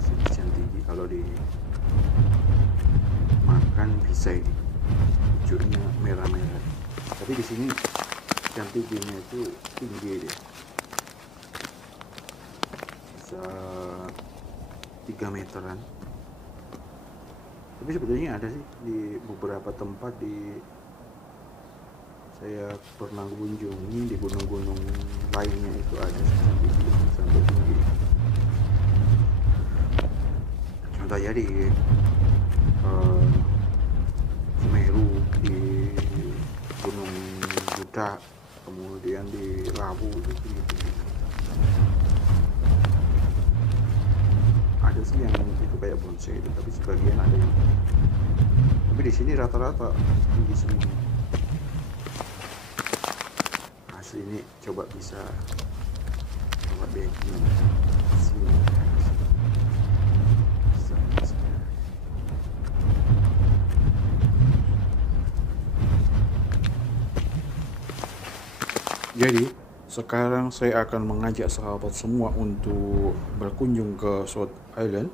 sisir ikan tinggi. Kalau dimakan bisa ini hijaunya merah-merah, tapi di sini ikan tingginya itu tinggi deh, bisa 3 meteran. Tapi sebetulnya ada sih di beberapa tempat saya pernah kunjungi, di gunung-gunung lainnya itu ada sampai tinggi. Contohnya di Semeru, di Gunung Budak, kemudian di Lawu itu tinggi-tinggi. Ada sih yang itu kayak bonsai itu, tapi sebagian ada yang, tapi di sini rata-rata tinggi semua. Asli ini coba bisa coba baking sini. Jadi sekarang saya akan mengajak sahabat semua untuk berkunjung ke South Island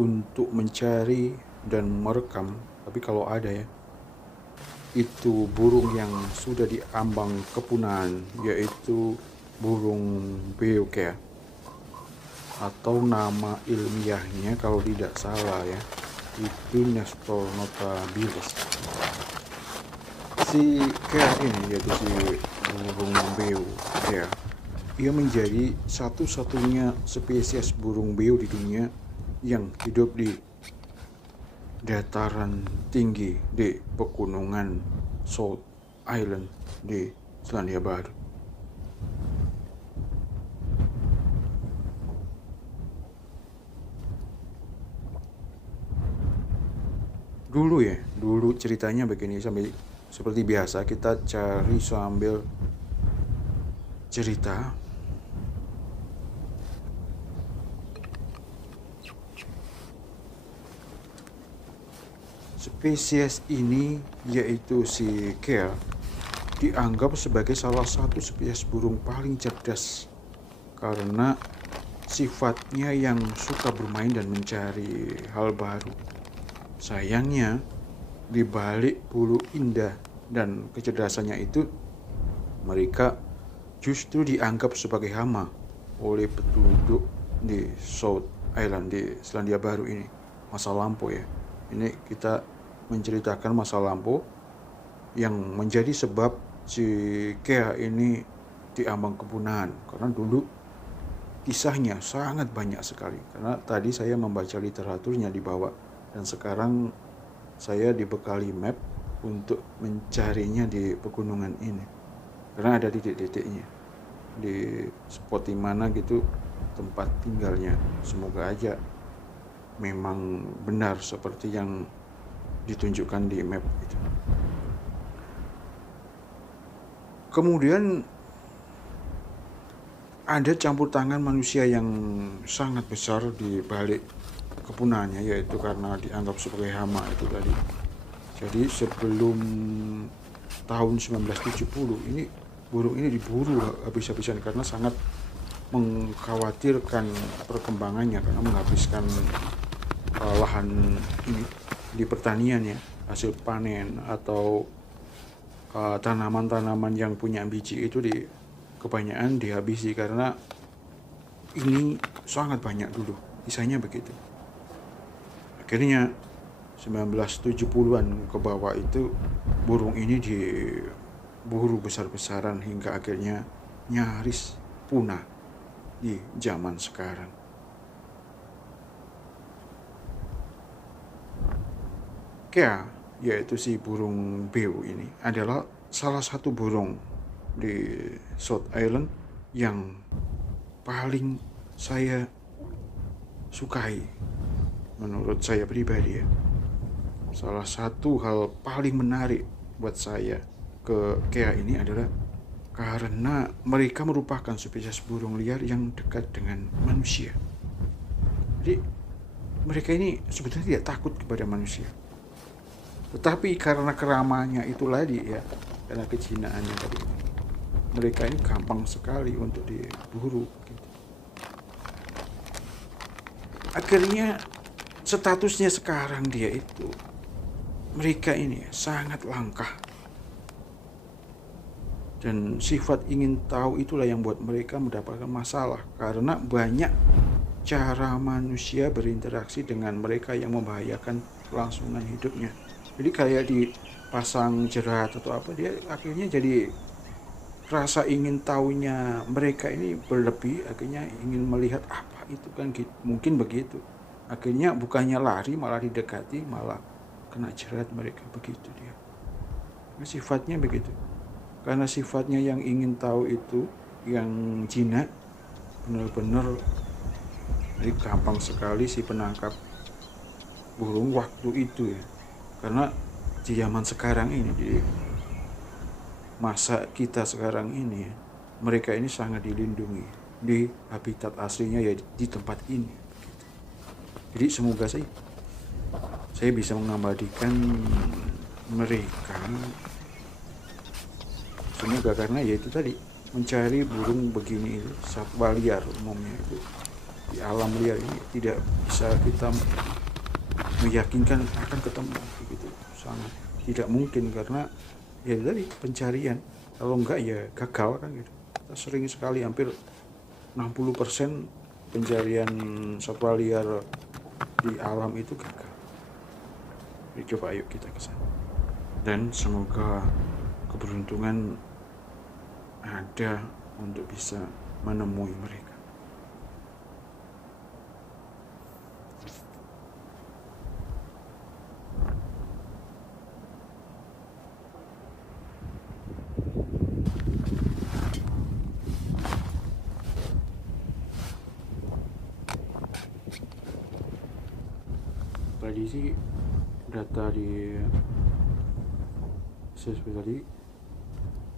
untuk mencari dan merekam, tapi kalau ada ya, itu burung yang sudah diambang kepunahan, yaitu burung beok ya, atau nama ilmiahnya kalau tidak salah ya, itu Nestor notabilis. Si kea ini, yaitu si burung beo ya, ia menjadi satu-satunya spesies burung beo di dunia yang hidup di dataran tinggi di pegunungan South Island di Selandia Baru. Dulu ceritanya begini, seperti biasa kita cari sambil cerita. Spesies ini, yaitu si kea, dianggap sebagai salah satu spesies burung paling cerdas karena sifatnya yang suka bermain dan mencari hal baru. Sayangnya, di balik bulu indah dan kecerdasannya itu, mereka justru dianggap sebagai hama oleh penduduk di South Island di Selandia Baru ini. Masa lampau ya. Ini kita menceritakan masa lampau yang menjadi sebab si kea ini diambang kepunahan, karena dulu kisahnya sangat banyak sekali. Karena tadi saya membaca literaturnya di bawah, dan sekarang saya dibekali map untuk mencarinya di pegunungan ini, karena ada titik-titiknya di spot di mana gitu tempat tinggalnya. Semoga aja memang benar seperti yang ditunjukkan di map itu. Kemudian ada campur tangan manusia yang sangat besar di balik kepunahannya, yaitu karena dianggap sebagai hama itu tadi. Jadi sebelum tahun 1970 ini burung ini diburu habis-habisan karena sangat mengkhawatirkan perkembangannya, karena menghabiskan lahan ini di pertanian ya, hasil panen atau tanaman-tanaman yang punya biji itu kebanyakan dihabisi, karena ini sangat banyak dulu, kisahnya begitu. Akhirnya 1970-an ke bawah itu burung ini diburu besar-besaran hingga akhirnya nyaris punah di zaman sekarang. Kea, yaitu si burung beo ini, adalah salah satu burung di South Island yang paling saya sukai menurut saya pribadi ya. Salah satu hal paling menarik buat saya ke kea ini adalah karena mereka merupakan spesies burung liar yang dekat dengan manusia. Jadi mereka ini sebetulnya tidak takut kepada manusia, tetapi karena keramahnya itu tadi ya, karena kejinaannya tadi, mereka ini gampang sekali untuk diburu gitu. Akhirnya statusnya sekarang dia itu, mereka ini sangat langka. Dan sifat ingin tahu itulah yang buat mereka mendapatkan masalah, karena banyak cara manusia berinteraksi dengan mereka yang membahayakan kelangsungan hidupnya. Jadi kayak dipasang jerat atau apa, dia akhirnya jadi rasa ingin tahunya mereka ini berlebih, akhirnya ingin melihat apa itu kan gitu. Mungkin begitu. Akhirnya bukannya lari malah didekati, malah kena jerat mereka, begitu dia. Sifatnya begitu. Karena sifatnya yang ingin tahu itu, yang jinak, benar-benar jadi gampang sekali si penangkap burung waktu itu ya. Karena di zaman sekarang ini, di masa kita sekarang ini, mereka ini sangat dilindungi di habitat aslinya ya, di tempat ini. Jadi semoga saya bisa mengabadikan mereka. Semoga, karena ya itu tadi, mencari burung begini itu, satwa liar umumnya itu di alam liar ini tidak bisa kita meyakinkan akan ketemu begitu, sangat tidak mungkin, karena ya tadi pencarian, kalau enggak ya gagal kan gitu. Kita sering sekali, hampir 60% pencarian satwa liar di alam itu gagal. Jadi coba ayo kita ke sana, dan semoga keberuntungan ada untuk bisa menemui mereka. Tadi sih data di sesuai tadi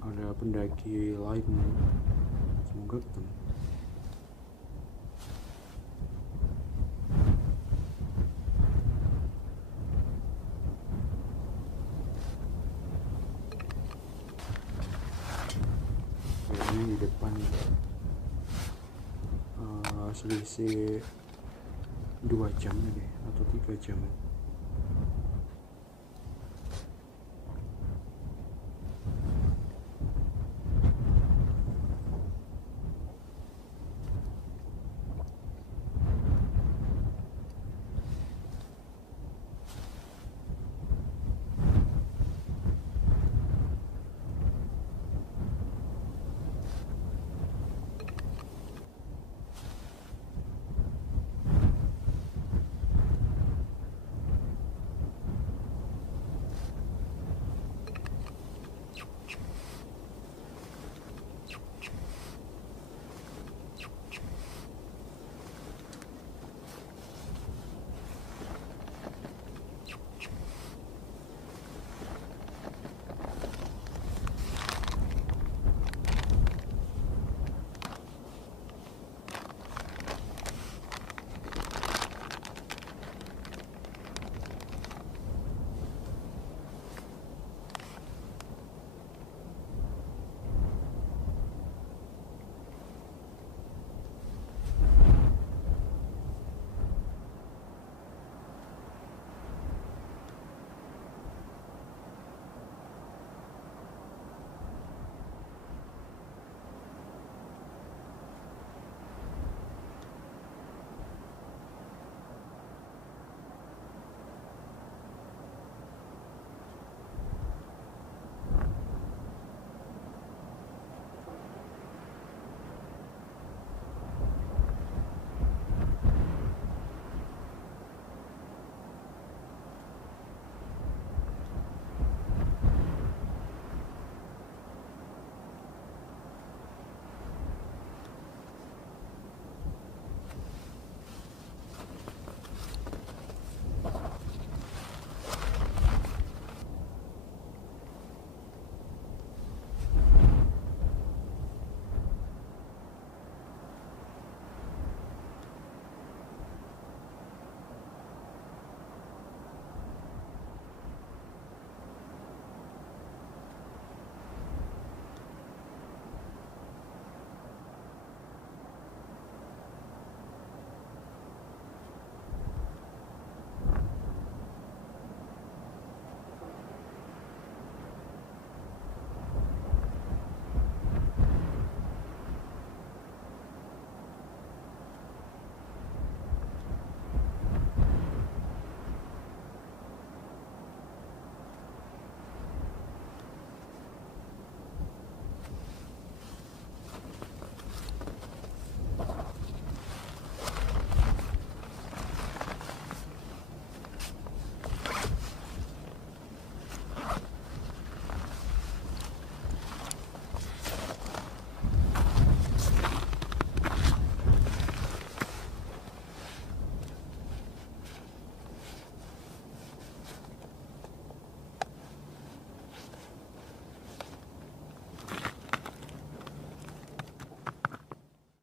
ada pendaki lain, semoga ketemu. Kayaknya di depan selisih 2 jam deh, atau 3 jam.